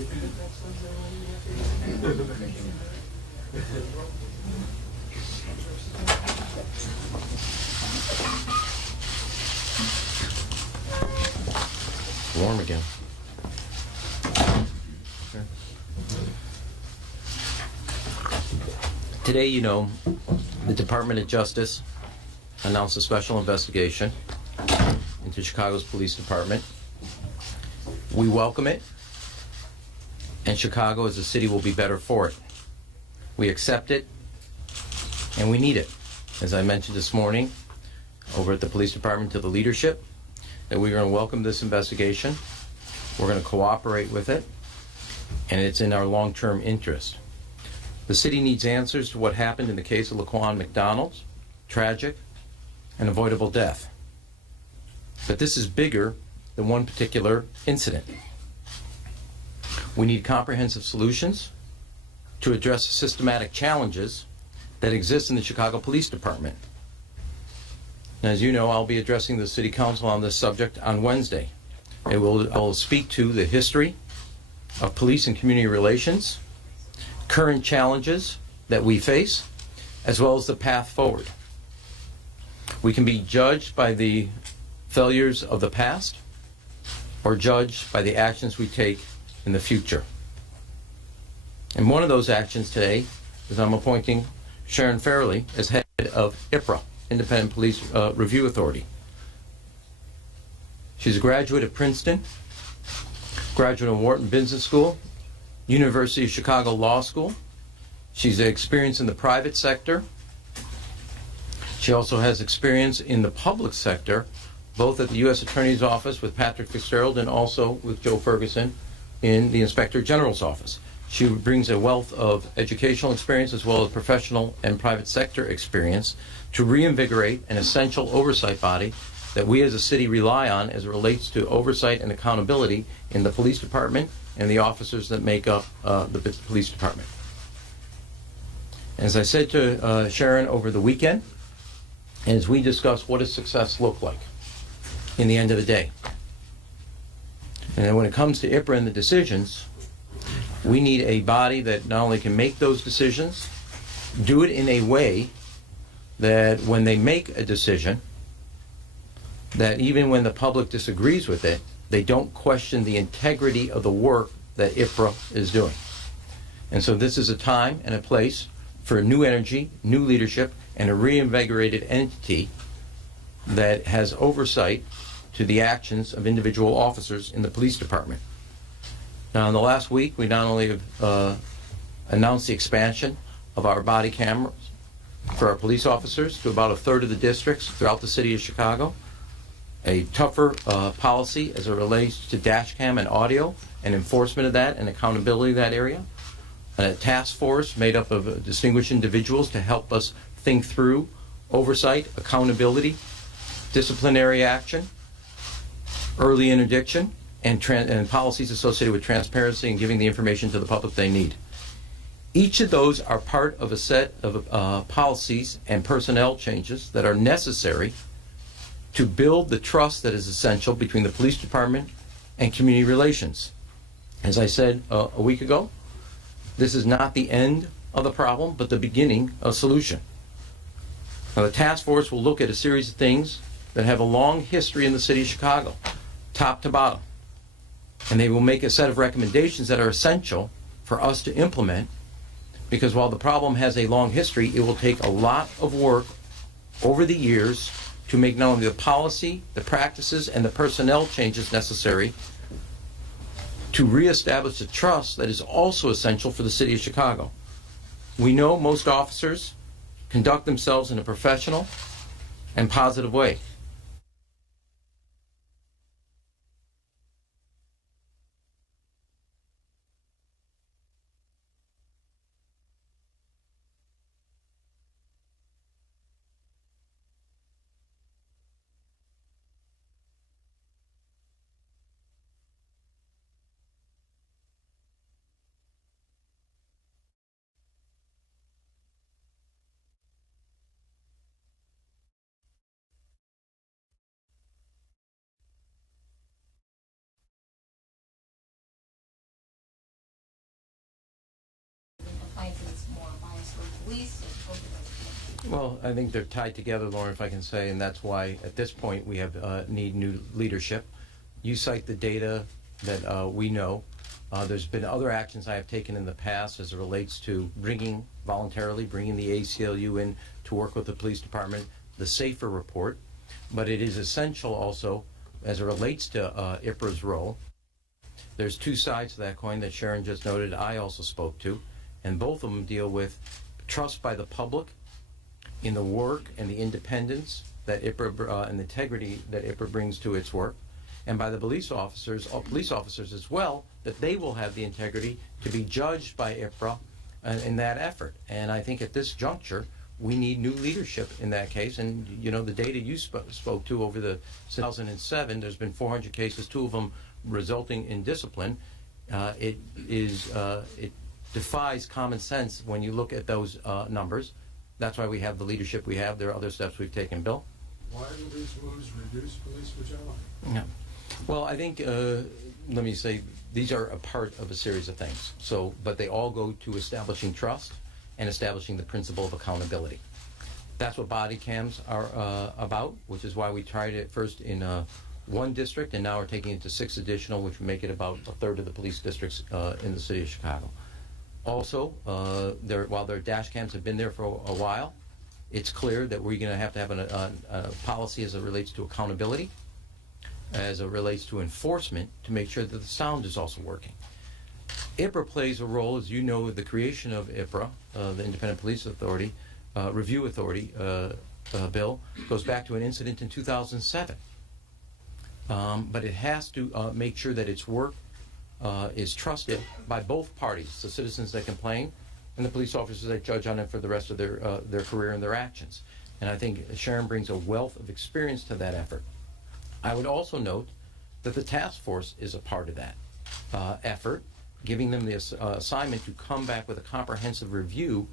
Warm again. Today, you know, the Department of Justice announced a special investigation into Chicago's police department. We welcome it, and Chicago as a city will be better for it. We accept it, and we need it. As I mentioned this morning over at the police department to the leadership, that we're going to welcome this investigation. We're going to cooperate with it, and it's in our long-term interest. The city needs answers to what happened in the case of Laquan McDonald's tragic and avoidable death. But this is bigger than one particular incident. We need comprehensive solutions to address systematic challenges that exist in the Chicago Police Department. And as you know, I'll be addressing the City Council on this subject on Wednesday. I will speak to the history of police and community relations, current challenges that we face, as well as the path forward. We can be judged by the failures of the past or judged by the actions we take in the future. And one of those actions today is I'm appointing Sharon Fairley as head of IPRA, Independent Police Review Authority. She's a graduate of Princeton, graduate of Wharton Business School, University of Chicago Law School. She's experienced in the private sector. She also has experience in the public sector, both at the U.S. Attorney's Office with Patrick Fitzgerald and also with Joe Ferguson in the Inspector General's office. She brings a wealth of educational experience as well as professional and private sector experience to reinvigorate an essential oversight body that we as a city rely on as it relates to oversight and accountability in the police department and the officers that make up the police department. As I said to Sharon over the weekend, and as we discuss what does success look like in the end of the day. And then when it comes to IPRA and the decisions, we need a body that not only can make those decisions, do it in a way that when they make a decision, that even when the public disagrees with it, they don't question the integrity of the work that IPRA is doing. And so this is a time and a place for new energy, new leadership, and a reinvigorated entity that has oversight to the actions of individual officers in the police department. Now, in the last week, we not only have announced the expansion of our body cameras for our police officers to about a third of the districts throughout the city of Chicago, a tougher policy as it relates to dash cam and audio and enforcement of that and accountability of that area, and a task force made up of distinguished individuals to help us think through oversight, accountability, disciplinary action, early interdiction, and policies associated with transparency and giving the information to the public they need. Each of those are part of a set of policies and personnel changes that are necessary to build the trust that is essential between the police department and community relations. As I said a week ago, this is not the end of the problem, but the beginning of a solution. Now, the task force will look at a series of things that have a long history in the city of Chicago, top to bottom. And they will make a set of recommendations that are essential for us to implement, because while the problem has a long history, it will take a lot of work over the years to make not only the policy, the practices, and the personnel changes necessary to reestablish the trust that is also essential for the city of Chicago. We know most officers conduct themselves in a professional and positive way. fires for police and opioids? Well, I think they're tied together, Lauren, if I can say, and that's why at this point we have need new leadership. You cite the data that we know. There's been other actions I have taken in the past as it relates to voluntarily bringing the ACLU in to work with the police department, the SAFER report. But it is essential also as it relates to IPRA's role. There's two sides to that coin that Sharon just noted I also spoke to, and both of them deal with trust by the public in the work and the independence that IPRA and the integrity that IPRA brings to its work, and by the police officers as well, that they will have the integrity to be judged by IPRA in that effort. And I think at this juncture, we need new leadership in that case. And you know, the data you spoke to over the 2007, there's been 400 cases, 2 of them resulting in discipline. It defies common sense when you look at those numbers. That's why we have the leadership we have. There are other steps we've taken. Bill? Why do these moves reduce police brutality? Yeah. Well, I think, let me say, these are a part of a series of things. So, but they all go to establishing trust and establishing the principle of accountability. That's what body cams are about, which is why we tried it first in one district, and now we're taking it to 6 additional, which would make it about a third of the police districts in the city of Chicago. Also, while their dash cams have been there for a while, it's clear that we're going to have a policy as it relates to accountability, as it relates to enforcement, to make sure that the sound is also working. IPRA plays a role, as you know, the creation of IPRA, the Independent Police Authority, Review Authority, bill, goes back to an incident in 2007. But it has to make sure that its work is trusted by both parties, the citizens that complain and the police officers that judge on it for the rest of their career and their actions. And I think Sharon brings a wealth of experience to that effort. I would also note that the task force is a part of that effort, giving them the assignment to come back with a comprehensive review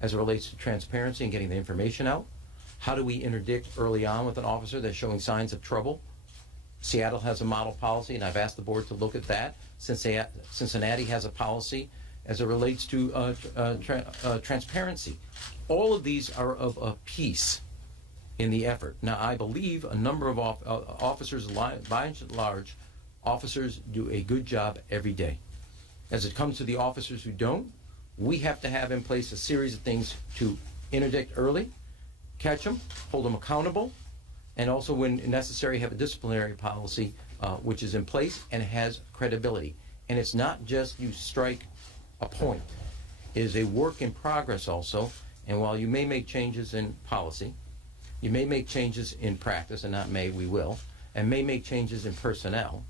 as it relates to transparency and getting the information out. How do we interdict early on with an officer that's showing signs of trouble? Seattle has a model policy, and I've asked the board to look at that. Cincinnati has a policy as it relates to transparency. All of these are of a piece in the effort. Now, I believe a number of officers, by and large, officers do a good job every day. As it comes to the officers who don't, we have to have in place a series of things to interdict early, catch them, hold them accountable, and also, when necessary, have a disciplinary policy which is in place and has credibility. And it's not just you strike a point. It is a work in progress also. And while you may make changes in policy, you may make changes in practice, and not may, we will, and may make changes in personnel,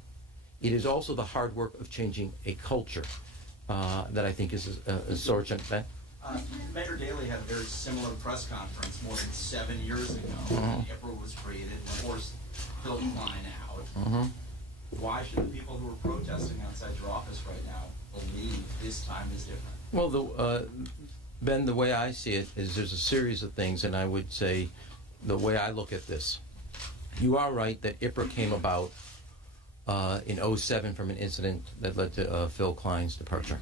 it is also the hard work of changing a culture that I think is Sergeant Ben. Mayor Daley had a very similar press conference more than 7 years ago. IPRA was created, and of course, Bill Klein out. Why should the people who are protesting outside your office right now believe this time is different? Well, Ben, the way I see it is there's a series of things, and I would say the way I look at this, you are right that IPRA came about in 2007 from an incident that led to Phil Klein's departure.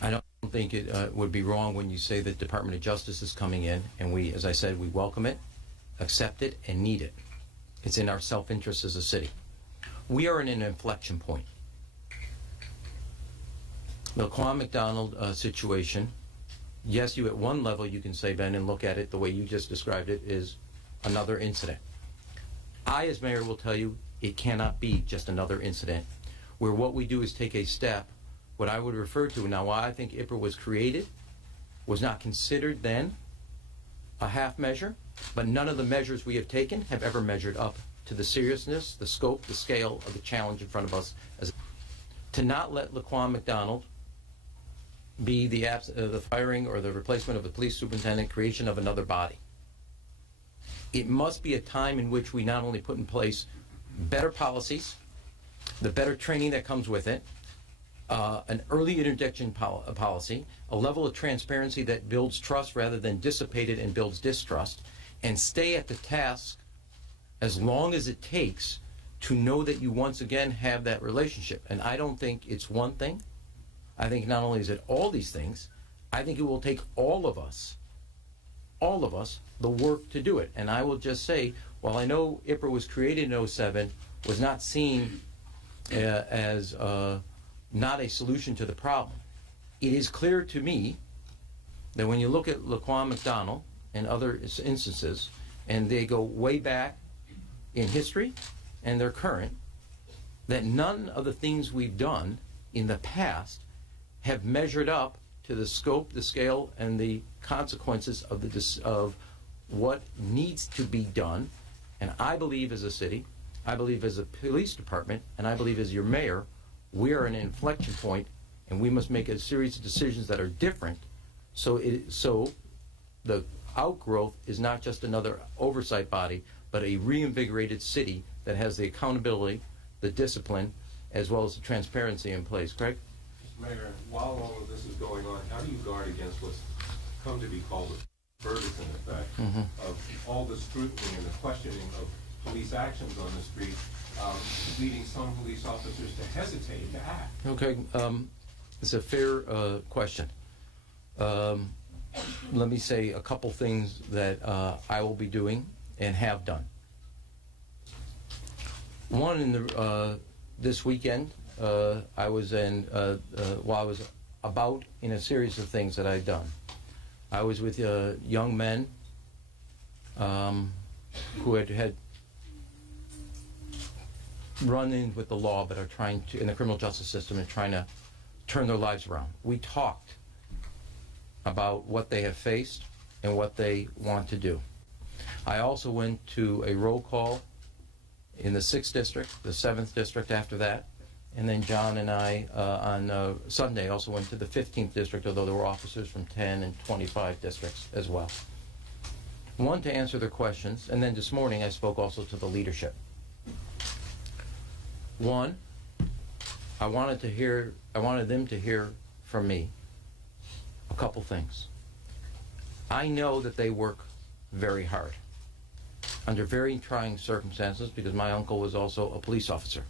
I don't think it would be wrong when you say that Department of Justice is coming in, and we, as I said, we welcome it, accept it, and need it. It's in our self-interest as a city. We are in an inflection point. The Laquan McDonald situation, yes, you at one level you can say, Ben, and look at it the way you just described it, is another incident. I, as mayor, will tell you it cannot be just another incident, where what we do is take a step, what I would refer to now, why I think IPRA was created, was not considered then a half measure, but none of the measures we have taken have ever measured up to the seriousness, the scope, the scale of the challenge in front of us. To not let Laquan McDonald be the firing or the replacement of the police superintendent, creation of another body. It must be a time in which we not only put in place better policies, the better training that comes with it, an early interdiction policy, a level of transparency that builds trust rather than dissipate it and builds distrust, and stay at the task as long as it takes to know that you once again have that relationship. And I don't think it's one thing. I think not only is it all these things, I think it will take all of us, the work to do it. And I will just say, while I know IPRA was created in '07, was not seen as not a solution to the problem. It is clear to me that when you look at Laquan McDonald and other instances, and they go way back in history and they're current, that none of the things we've done in the past have measured up to the scope, the scale, and the consequences of what needs to be done. And I believe as a city, I believe as a police department, and I believe as your mayor, we are at an inflection point, and we must make a series of decisions that are different, so the outgrowth is not just another oversight body, but a reinvigorated city that has the accountability, the discipline, as well as the transparency in place. Craig? Mr. Mayor, while all of this is going on, how do you guard against what's come to be called the Ferguson effect of all the scrutiny and the questioning of police actions on the street, leading some police officers to hesitate to act? Okay, it's a fair question. Let me say a couple things that I will be doing and have done. One, in the this weekend, I was in while I was about in a series of things that I've done. I was with young men who had run in with the law, but are trying to, in the criminal justice system, and trying to turn their lives around. We talked about what they have faced and what they want to do. I also went to a roll call in the 6th District, the 7th District after that, and then John and I on Sunday also went to the 15th District, although there were officers from 10 and 25 districts as well. One, to answer their questions, and then this morning I spoke also to the leadership. One, I wanted them to hear from me a couple things. I know that they work very hard under very trying circumstances, because my uncle was also a police officer.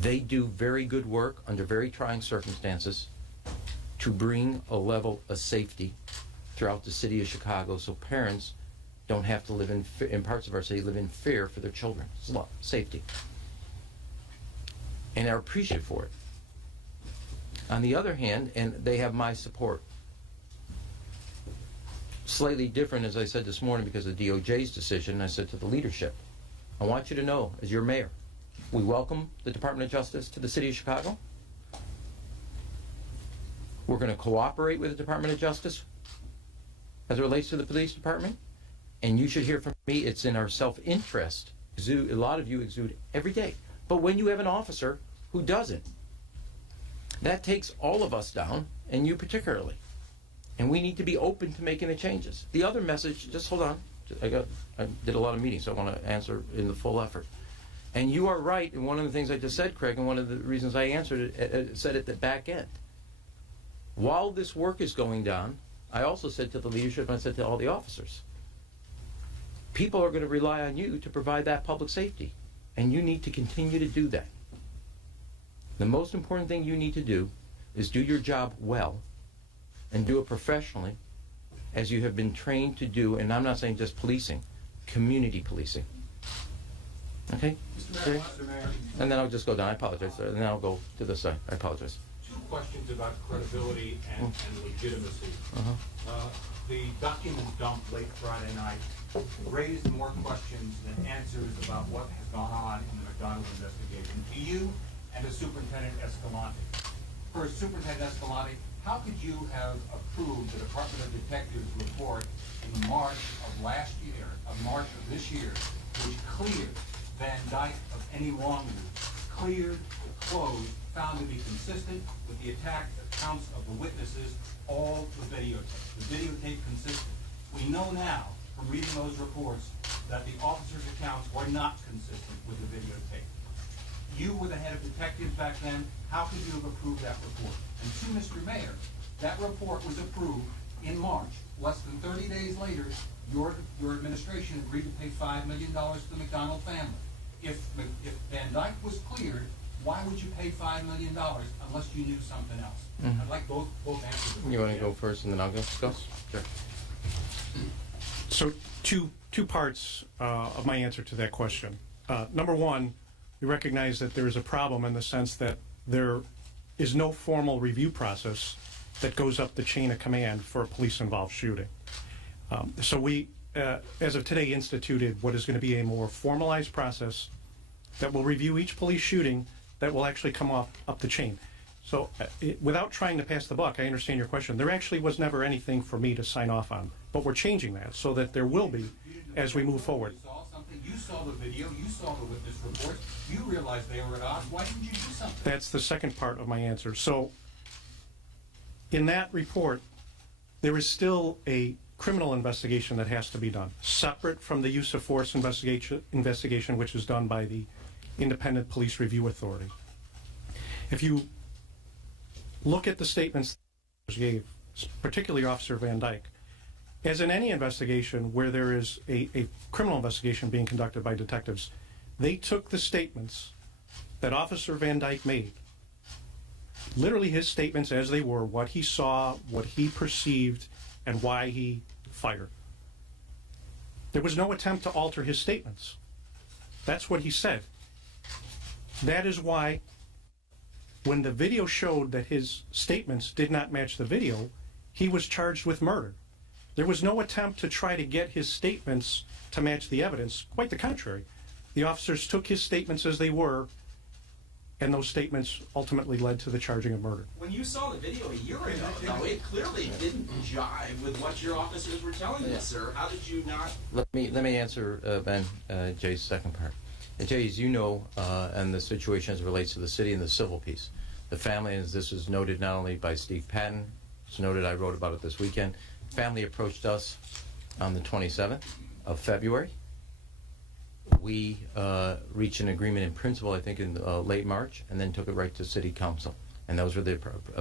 They do very good work under very trying circumstances to bring a level of safety throughout the city of Chicago, so parents don't have to live in parts of our city, live in fear for their children. It's a lot, safety. And they're appreciative for it. On the other hand, and they have my support. Slightly different, as I said this morning, because of DOJ's decision. I said to the leadership, I want you to know, as your mayor, we welcome the Department of Justice to the city of Chicago. We're going to cooperate with the Department of Justice as it relates to the police department. And you should hear from me, it's in our self-interest. A lot of you exude every day. But when you have an officer who doesn't, that takes all of us down, and you particularly. And we need to be open to making the changes. The other message, just hold on, I did a lot of meetings, so I want to answer in the full effort. And you are right in one of the things I just said, Craig, and one of the reasons I answered it, said at the back end. While this work is going down, I also said to the leadership, and I said to all the officers, people are going to rely on you to provide that public safety. And you need to continue to do that. The most important thing you need to do is do your job well and do it professionally, as you have been trained to do, and I'm not saying just policing, community policing. Okay? Mr. Mayor. And then I'll just go down. I apologize. And then I'll go to this side. I apologize. Two questions about credibility and legitimacy. The document dump late Friday night raised more questions than answers about what has gone on in the McDonald investigation to you and to Superintendent Escalante. For Superintendent Escalante, how could you have approved the Department of Detectives report in March of this year, which cleared Van Dyke of any wrongdoing, cleared the close, found to be consistent with the attack accounts of the witnesses, all the videotape. The videotape consistent. We know now from reading those reports that the officers' accounts were not consistent with the videotape. You were the head of detectives back then. How could you have approved that report? And to Mr. Mayor, that report was approved in March. Less than 30 days later, your administration agreed to pay $5 million to the McDonald family. If Van Dyke was cleared why would you pay $5 million unless you knew something else? I'd like both answers. You want to go first and then I'll go? Sure. So two parts of my answer to that question. Number one, we recognize that there is a problem in the sense that there is no formal review process that goes up the chain of command for a police-involved shooting. So we, as of today, instituted what is going to be a more formalized process that will review each police shooting that will actually come up the chain. So without trying to pass the buck, I understand your question. There actually was never anything for me to sign off on, but we're changing that so that there will be as we move forward. You saw something, you saw the video, you saw the witness reports, you realized they were at odds. Why didn't you do something? That's the second part of my answer. So in that report, there is still a criminal investigation that has to be done, separate from the use of force investigation which is done by the Independent Police Review Authority. If you look at the statements that gave, particularly Officer Van Dyke, as in any investigation where there is a criminal investigation being conducted by detectives, they took the statements that Officer Van Dyke made, literally his statements as they were, what he saw, what he perceived, and why he fired. There was no attempt to alter his statements. That's what he said. That is why when the video showed that his statements did not match the video, he was charged with murder. There was no attempt to try to get his statements to match the evidence. Quite the contrary. The officers took his statements as they were, and those statements ultimately led to the charging of murder. When you saw the video a year ago, though, it clearly didn't jive with what your officers were telling you, sir. How did you not? Let me answer, Ben, Jay's second part. And Jay, as you know, and the situation as it relates to the city and the civil piece, the family, as this was noted not only by Steve Patton, it's noted, I wrote about it this weekend, family approached us on the 27th of February. We reached an agreement in principle, I think, in late March, and then took it right to City Council. And those were the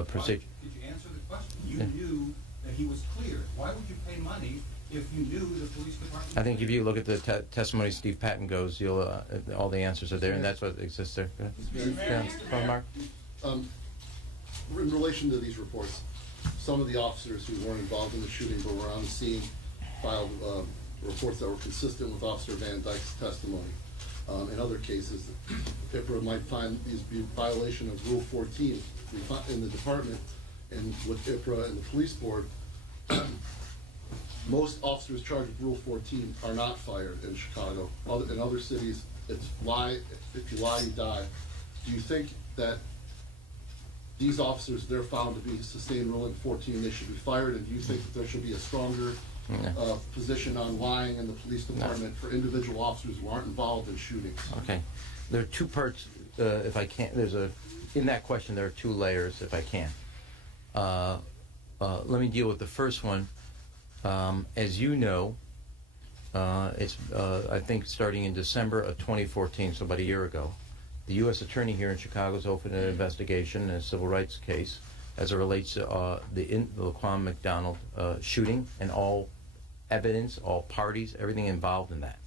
procedures. Did you answer the question? You knew that he was clear. Why would you pay money if you knew the police department? I think if you look at the testimony Steve Patton goes, you'll all the answers are there, and that's what exists there. Go ahead. Yeah. Mark? In relation to these reports, some of the officers who weren't involved in the shooting but were on the scene filed reports that were consistent with Officer Van Dyke's testimony. In other cases, IPRA might find these be violation of Rule 14 in the department, and with IPRA and the police board, most officers charged with Rule 14 are not fired in Chicago. In other cities, it's lie. If you lie, you die. Do you think that these officers, they're found to be sustained Rule 14, they should be fired, and do you think that there should be a stronger position on lying in the police department for individual officers who aren't involved in shootings? Okay. There are two parts, if I can. In that question, there are two layers, if I can. Let me deal with the first one. As you know, it's I think starting in December of 2014, so about a year ago, the U.S. Attorney here in Chicago has opened an investigation in a civil rights case as it relates to the Laquan McDonald shooting and all evidence, all parties, everything involved in that.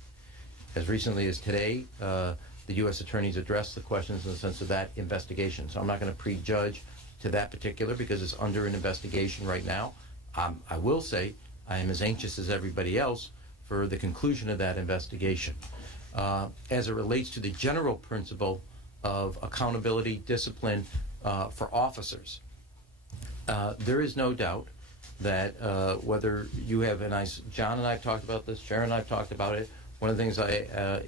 As recently as today, the U.S. Attorney's addressed the questions in the sense of that investigation. So I'm not going to prejudge to that particular because it's under an investigation right now. I will say I am as anxious as everybody else for the conclusion of that investigation. As it relates to the general principle of accountability, discipline for officers, there is no doubt that whether you have, John and I have talked about this, Sharon and I have talked about it, one of the things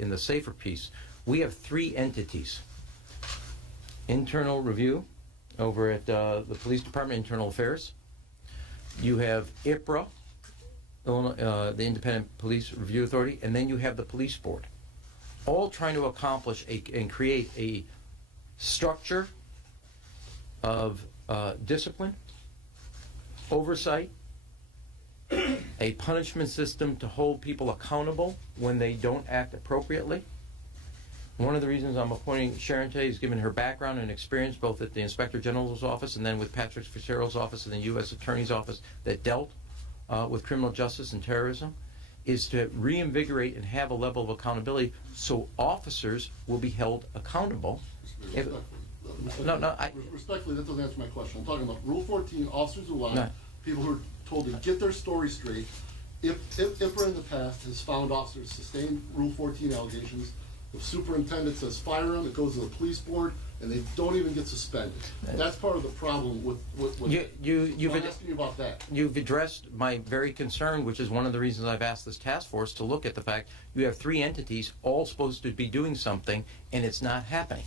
in the SAFER piece, we have three entities. Internal review over at the Police Department, Internal Affairs. You have IPRA, the Independent Police Review Authority, and then you have the Police Board, all trying to accomplish and create a structure of discipline, oversight, a punishment system to hold people accountable when they don't act appropriately. One of the reasons I'm appointing Sharon today is given her background and experience both at the Inspector General's office and then with Patrick Fitzgerald's office and the U.S. Attorney's office that dealt with criminal justice and terrorism, is to reinvigorate and have a level of accountability so officers will be held accountable. Respectfully, that doesn't answer my question. I'm talking about Rule 14, officers who lie, No. people who are told to get their story straight. If IPRA in the past has found officers sustain Rule 14 allegations, the superintendent says fire them, it goes to the police board, and they don't even get suspended. That's part of the problem with You've I'm asking you about that. You've addressed my very concern, which is one of the reasons I've asked this task force to look at the fact you have 3 entities all supposed to be doing something, and it's not happening.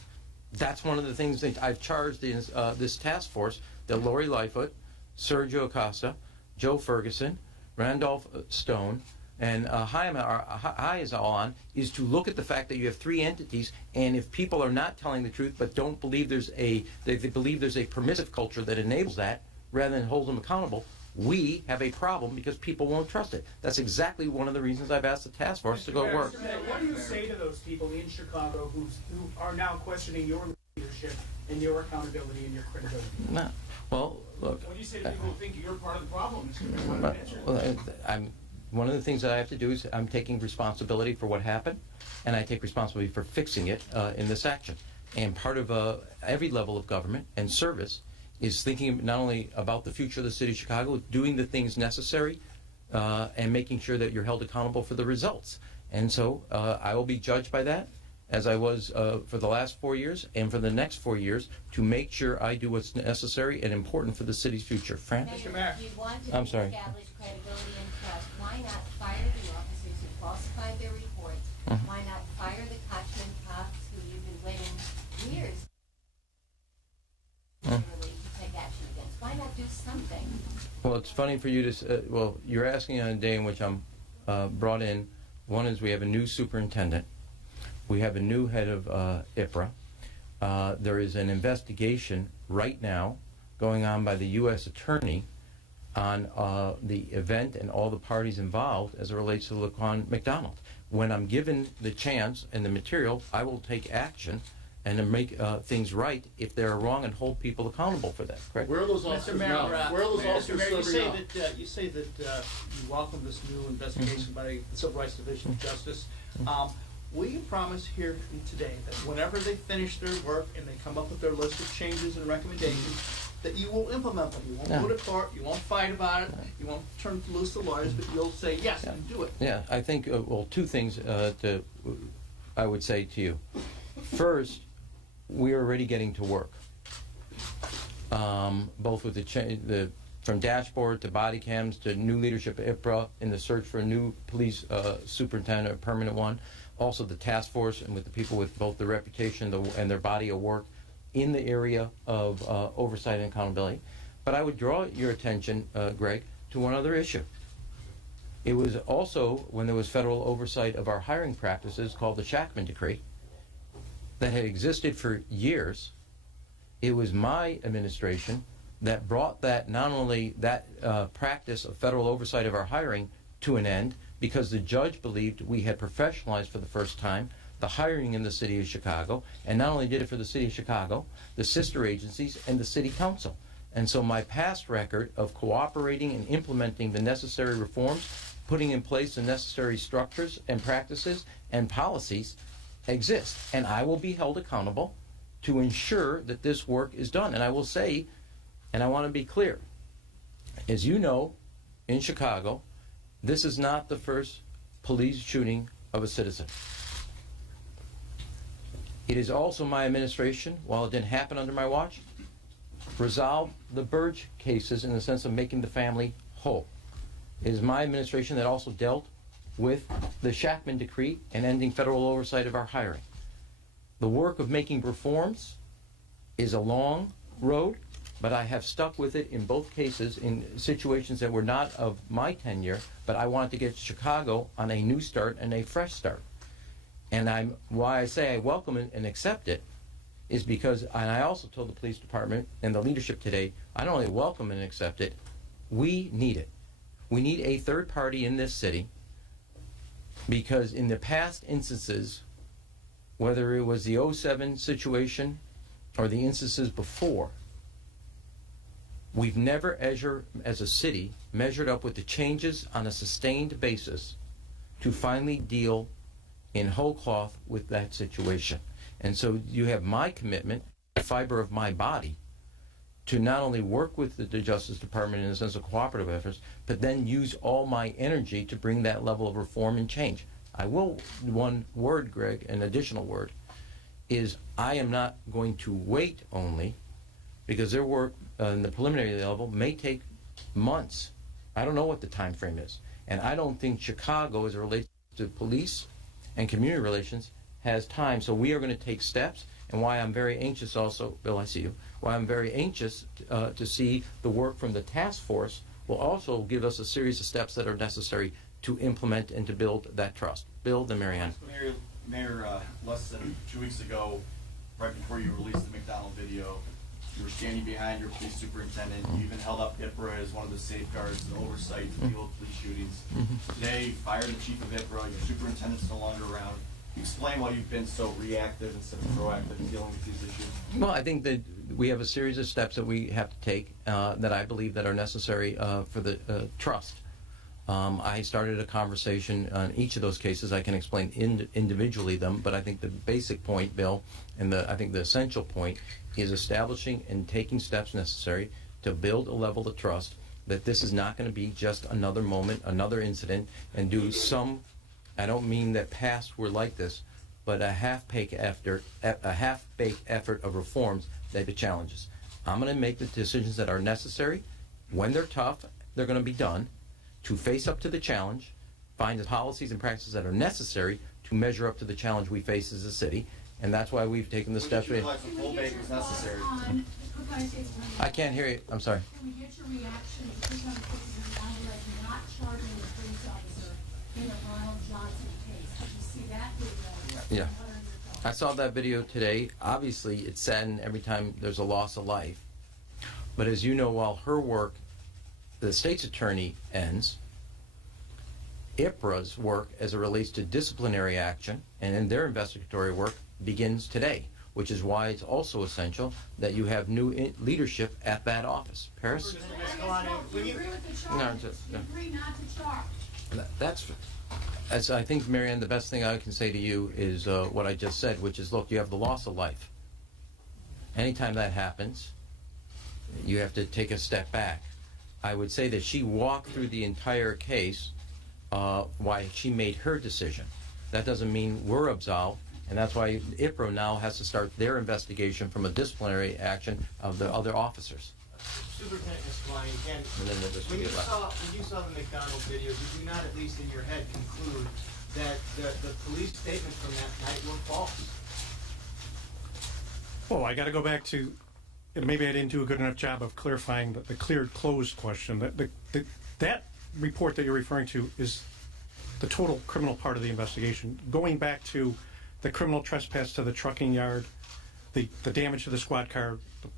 That's one of the things that I've charged this task force, that Lori Lightfoot, Sergio Acosta, Joe Ferguson, Randolph Stone, and High is all on, is to look at the fact that you have 3 entities, and if people are not telling the truth but don't believe they believe there's a permissive culture that enables that, rather than hold them accountable, we have a problem because people won't trust it. That's exactly one of the reasons I've asked the task force to go to work. What do you say to those people in Chicago who are now questioning your leadership and your accountability and your credibility? No. Well, look. What do you say to people who think you're part of the problem, Mr. Mayor? One of the things that I have to do is I'm taking responsibility for what happened, and I take responsibility for fixing it in this action. And part of every level of government and service is thinking not only about the future of the city of Chicago, doing the things necessary and making sure that you're held accountable for the results. And so I will be judged by that, as I was for the last 4 years and for the next 4 years, to make sure I do what's necessary and important for the city's future. Fran? Mayor, Mr. Mayor. if you want to I'm sorry. establish credibility and trust, why not fire the officers who falsified their reports? Why not fire the Kochman cops who you've been waiting years to take action against? Why not do something? Well, it's funny for you to well, you're asking on a day in which I'm brought in. One is we have a new superintendent. We have a new head of IPRA. There is an investigation right now going on by the U.S. Attorney on the event and all the parties involved as it relates to Laquan McDonald. When I'm given the chance and the material, I will take action and then make things right if they're wrong and hold people accountable for that. Correct? Where are those officers now? Where are those officers serving now? You say that you welcome this new investigation by the Civil Rights Division of Justice. Will you promise here today that whenever they finish their work and they come up with their list of changes and recommendations, that you will implement them? You won't go to court, you won't fight about it, you won't turn loose the lawyers, but you'll say yes and do it. Yeah, I think, well, 2 things I would say to you. First, we are already getting to work, both with from dashboard to body cams to new leadership at IPRA in the search for a new police superintendent, a permanent one. Also the task force and with the people with both the reputation and their body of work in the area of oversight and accountability. But I would draw your attention, Greg, to one other issue. It was also when there was federal oversight of our hiring practices called the Shackman Decree that had existed for years. It was my administration that brought that, not only that practice of federal oversight of our hiring to an end, because the judge believed we had professionalized for the first time the hiring in the city of Chicago, and not only did it for the city of Chicago, the sister agencies and the city council. And so my past record of cooperating and implementing the necessary reforms, putting in place the necessary structures and practices and policies exist. And I will be held accountable to ensure that this work is done. And I will say, and I want to be clear, as you know, in Chicago, this is not the first police shooting of a citizen. It is also my administration, while it didn't happen under my watch, resolved the Burge cases in the sense of making the family whole. It is my administration that also dealt with the Shackman Decree and ending federal oversight of our hiring. The work of making reforms is a long road, but I have stuck with it in both cases in situations that were not of my tenure, but I wanted to get Chicago on a new start and a fresh start. And why I say I welcome it and accept it is because, and I also told the police department and the leadership today, I not only welcome and accept it, we need it. We need a third party in this city, because in the past instances, whether it was the 07 situation or the instances before, we've never, as a city, measured up with the changes on a sustained basis to finally deal in whole cloth with that situation. And so you have my commitment fiber of my body to not only work with the Justice Department in a sense of cooperative efforts, but then use all my energy to bring that level of reform and change. I will, one word, Greg, an additional word, is I am not going to wait only, because their work in the preliminary level may take months. I don't know what the time frame is. And I don't think Chicago, as it relates to police and community relations, has time. So we are going to take steps, and why I'm very anxious also, Bill, I see you, why I'm very anxious to see the work from the task force will also give us a series of steps that are necessary to implement and to build that trust. Bill, then Mary Ann. Mayor, less than 2 weeks ago, right before you released the McDonald video, you were standing behind your police superintendent. You even held up IPRA as one of the safeguards and oversight to deal with police shootings. Today, you fired the chief of IPRA. Your superintendent's no longer around. Explain why you've been so reactive instead of proactive in dealing with these issues. Well, I think that we have a series of steps that we have to take that I believe that are necessary for the trust. I started a conversation on each of those cases. I can explain individually them, but I think the basic point, Bill, and I think the essential point is establishing and taking steps necessary to build a level of trust that this is not going to be just another moment, another incident, and do some, I don't mean that past were like this, but a half-baked effort of reforms that the challenges. I'm going to make the decisions that are necessary. When they're tough, they're going to be done to face up to the challenge, find the policies and practices that are necessary to measure up to the challenge we face as a city, and that's why we've taken the steps. Would you like the full bake was necessary? I can't hear you. I'm sorry. Can we get your reaction to click on cases now like not charging the police officer in the Ronald Johnson case? Did you see that video? Yeah. I saw that video today. Obviously, it's saddened every time there's a loss of life. But as you know, while her work, the state's attorney, ends, IPRA's work as it relates to disciplinary action and in their investigatory work begins today, which is why it's also essential that you have new leadership at that office. Paris? Do you agree with the charge? Do you agree not to charge? That's, I think, Marianne, the best thing I can say to you is what I just said, which is, look, you have the loss of life. Anytime that happens, you have to take a step back. I would say that she walked through the entire case why she made her decision. That doesn't mean we're absolved, and that's why IPRO now has to start their investigation from a disciplinary action of the other officers. Superintendent Escalante, again, And then when you saw the McDonald video, did you not, at least in your head, conclude that the police statements from that night were false? Well, I got to go back to, and maybe I didn't do a good enough job of clarifying the cleared closed question. That report that you're referring to is the total criminal part of the investigation, going back to the criminal trespass to the trucking yard, the damage to the squad car,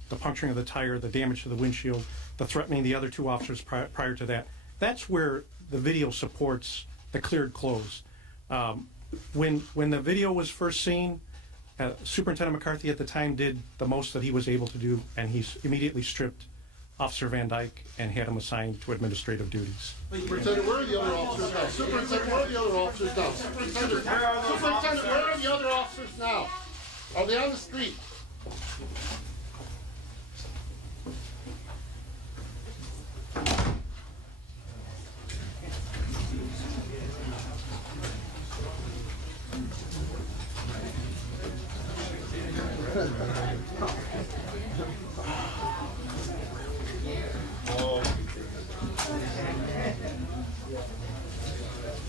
the puncturing of the tire, the damage to the windshield, the threatening the other two officers prior to that. That's where the video supports the cleared close. When the video was first seen, Superintendent McCarthy at the time did the most that he was able to do, and he immediately stripped Officer Van Dyke and had him assigned to administrative duties. Superintendent, where are the other officers now? Superintendent, where are the other officers now? Superintendent, where are the other officers now? Are they on the street?